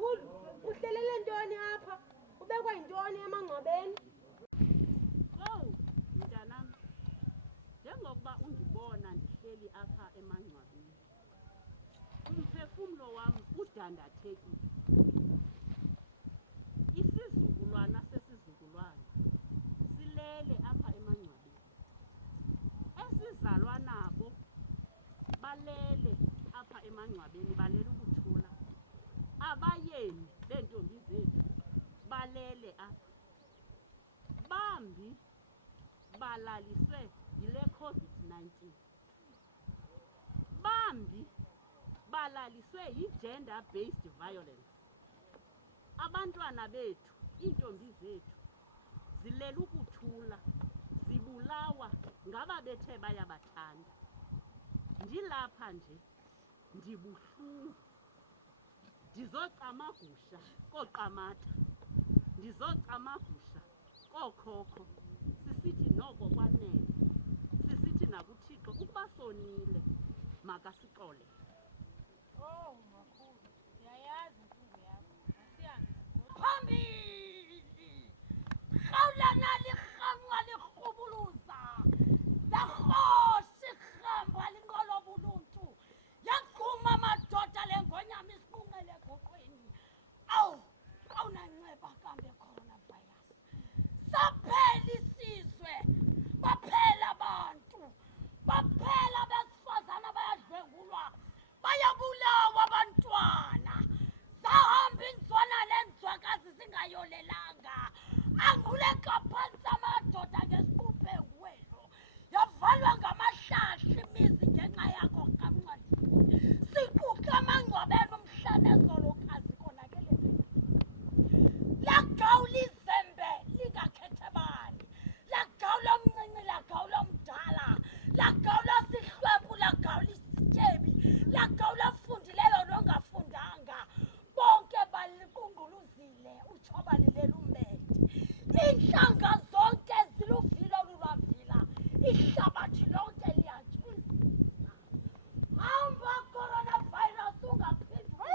makhulu, uhlelele ntoni apha? Ubekwa yintoni emangcwabeni? Owu, mntanam, njengokuba undibona ndihleli apha emangcwabeni, umphefumlo wam udandathekile. Isizukulwana sesizukulwana silele apha emangcwabeni. Esizalwa nabo balele apha emangcwabeni, balele ukuthula. Abayeni beentombi zethu balele apha. Bambi balaliswe yile COVID-19. Bambi balaliswe yi-gender-based violence. Abantwana bethu, iintombi zethu zilela ukuthula, zibulawa ngaba bethe bayabathanda. Ndilapha nje ndibuhlungu, ndizocamagusha kooQamatha, ndizocamagusha kookhokho, sisithi noko kwanele, sisithi nakuThixo ukuba sonile makasixole. Oh, makhulu, ndiyayazi intlungu yakho. Masihambe phambili. Rhawulana lirhamqa lirhubuluza. Larhosha irhamba lingolobuluntu. Yaqhuma amadoda lengonyama isibunqele egoqweni. Awu, awunanceba kambe coronavirus. Saphela isizwe, baphela abantu, baphela besifazana bayadlwengulwa, bayabulawa abantwana. Zahamba inzwana nenzwakazi zingayolelanga. Anguleka phantsi amadoda ngesibubhe wenu. Yavalwa ngamahlashi imizi ngenxa yakho kamncwadini. Siquqa amangcwabeni umhla nezolokazi konakele wena. Lagawula izembe lingakhethe bani. Lagawula omncinci, lagawula omdala. Lagawula sihlwempu, lagawula isityebi. Lagawula afundileyo nongafundanga. Bonke baliqunguluzile, utsho balilela umbethe. Iintlanga zonke ziluvilo olulwavila. Ihlabathi lonke liyatshwizisa. Hamba coronavirus ungaphindwa.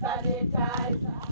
Sanitizer.